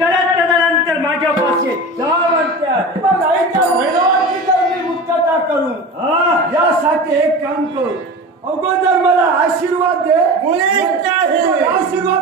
तरच तदनंतर माझ्या पाशी? जा म्हणत्या मग आईच्या भैरवाची जर मी मुक्तता करू. हा? यासाठी एक काम करू. अगोदर मला आशीर्वाद दे. मुळीच नाही. आशीर्वाद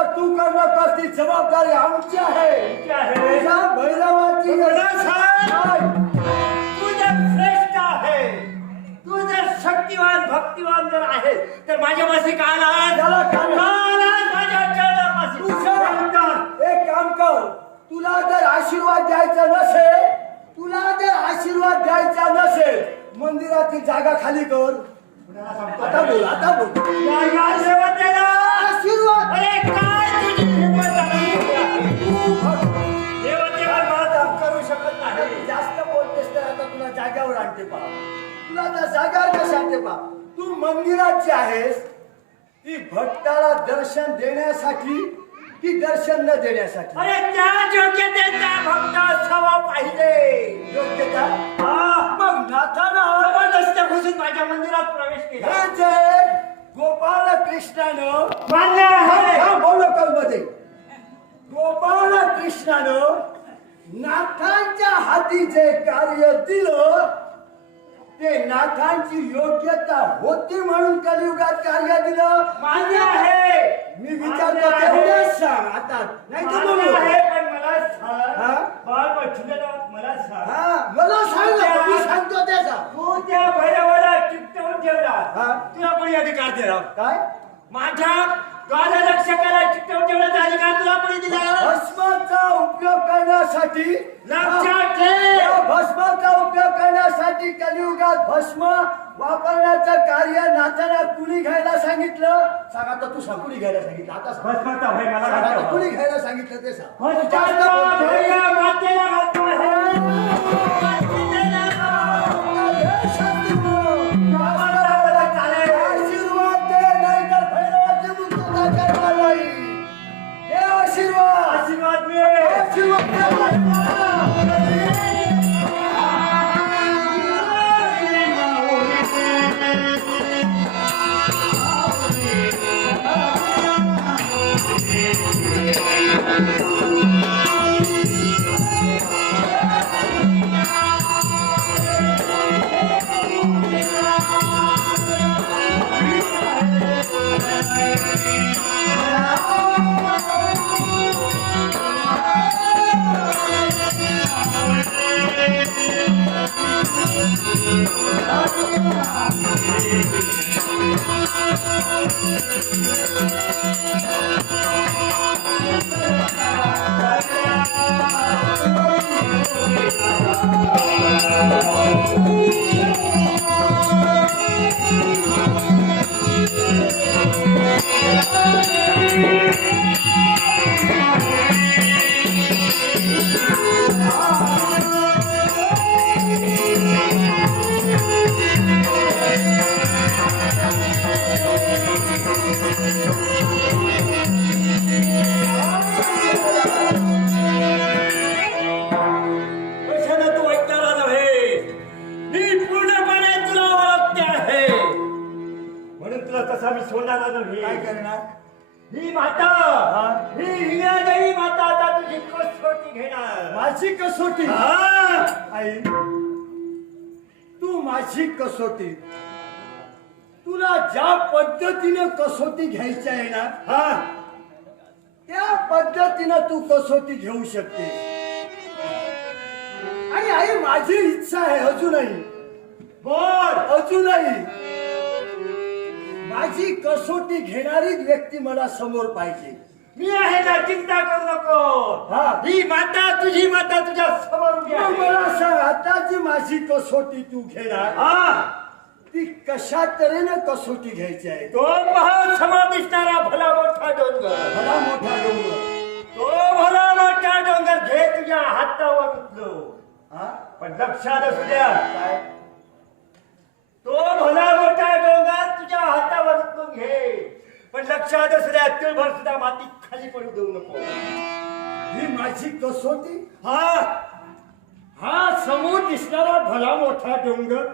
विचार तू करू नकोस ती जबाबदारी आमची आहे. तुझ्या भैरवाची श्रेष्ठ आहे तू जर शक्तिवान भक्तिवान जर आहे तर माझ्या मासे का आलास? त्याला का काय? आलास माझ्या चरणापाशी? तू सांग. एक काम कर तुला जर आशीर्वाद द्यायचा नसेल तुला जर आशीर्वाद द्यायचा नसेल मंदिराची जागा खाली कर? आता बोल आता बोल देवतेला. आशीर्वाद अरे काय तुझी हिंमत आहे? तू फक्त करू शकत नाही. जास्त बोलतेस तर आता तुला जाग्यावर आणते पा तुला आता जाग्यावर कसं आणते पा तू मंदिरात जी आहेस ती भक्ताला दर्शन देण्यासाठी की दर्शन न देण्यासाठी. अरे त्या योग्यतेचा भक्त असावा कृष्णानं मान्यमध्ये गोपाळ कृष्णानं नाथांच्या हाती जे कार्य दिलं ते नाथांची योग्यता होती म्हणून कलियुगात कार्य दिलं. मान्य आहे. मी विचारतो. तेवढ्याच सांग आता नाही तर आहे पण मला सांग? बाळ मला सांग हा मला सांग मी सांगतो ते सांग तू त्या भैरवाला चिकटवून हा. ठेवला तुला कोणी अधिकार दिला? काय? माझ्या द्वाररक्षकाला चिकटवून ठेवण्याचा अधिकार तुला कोणी दिला? भस्माचा उपयोग करण्यासाठी लक्षात ठेव! या भस्माचा उपयोग करण्यासाठी कलियुगात भस्म वापरण्याचं कार्य नाथाला कुणी घ्यायला सांगितलं? सांग आता तू सांग कुणी घ्यायला सांगितलं? आता सांग. भस्माचा भय मला सांग आता वाटतं. कुणी घ्यायला सांगितलं ते सांग. भस्माचा मातेला 何? तसा मी सोडणारा काय नव्हे करणार? ही माता! ही? हिरादेवी माता आता तुझी कसोटी घेणार. माझी कसोटी? हा? आई तू माझी कसोटी. तुला ज्या पद्धतीने कसोटी घ्यायची आहे ना हा. त्या पद्धतीनं तू कसोटी घेऊ शकते आणि आई माझी इच्छा आहे अजूनही. बोल. अजूनही. माझी कसोटी घेणारी व्यक्ती मला समोर पाहिजे. मी आहे ना चिंता करू नको. हा. ही माता तुझी माता तुझ्या समोर उभी मग आहे. मला सांग आता जी माझी कसोटी तू घेणार हा. ती कशा तऱ्हेने कसोटी घ्यायची आहे? तो पहा समोर दिसणारा भला मोठा डोंगर. भला मोठा डोंगर. तो भला मोठा डोंगर घे तुझ्या हातावर उचलो हा? पण लक्षात असू द्या काय तो भला मोठा डोंगर तुझ्या हातावर उचलून घे पण लक्षात असू तिळभर सुद्धा माती खाली पडू देऊ नको. ही माझी कसोटी? हा हा समोर दिसणारा भला मोठा डोंगर.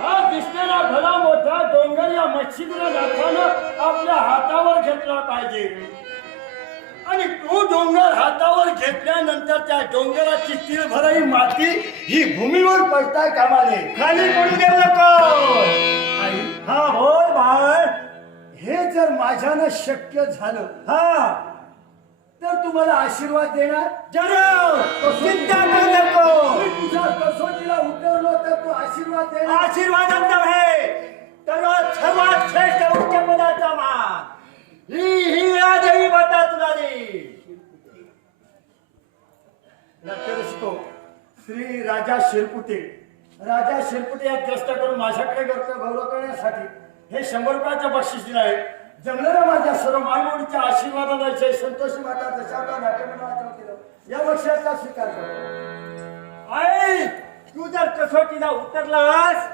हा दिसणारा भला मोठा डोंगर या मच्छीला नाथानं आपल्या हातावर घेतला पाहिजे. आणि तो डोंगर हातावर घेतल्यानंतर त्या डोंगराची तीळ भराई माती ही भूमीवर पडताय कामाने. खाली पडू देऊ नको हा बोल बाळ. हे जर माझ्यानं शक्य झालं हा तर तुम्हाला आशीर्वाद देणार? जरूर! चिंता करू नको? मी तुझ्या कसोटीला उतरलो तर तू आशीर्वाद देणार? आशीर्वाद नव्हे तर सर्वात श्रेष्ठ उच्च पदाचा मान. ही ही आजही बता तुला श्री राजा शिरपुते. राजा शिरपुते या कष्ट करून माझ्याकडे करतो गौरव करण्यासाठी हे शंभर रुपयाचं बक्षीस दिलं आहे. जमलं माझ्या सर्व मायमोडीच्या आशीर्वादाला जय संतोषी माता दशावता नाट्यमंडळाचं केलं. या बक्षिसाचा स्वीकार करतो आई तू जर कसोटीला उतरलास